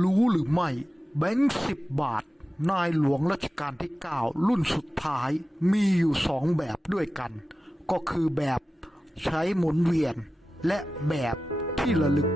รู้หรือไม่ แบงค์สิบบาท นายหลวงรัชกาลที่ 9 รุ่นสุดท้ายมีอยู่สองแบบด้วยกัน ก็คือแบบใช้หมุนเวียน และแบบที่ระลึก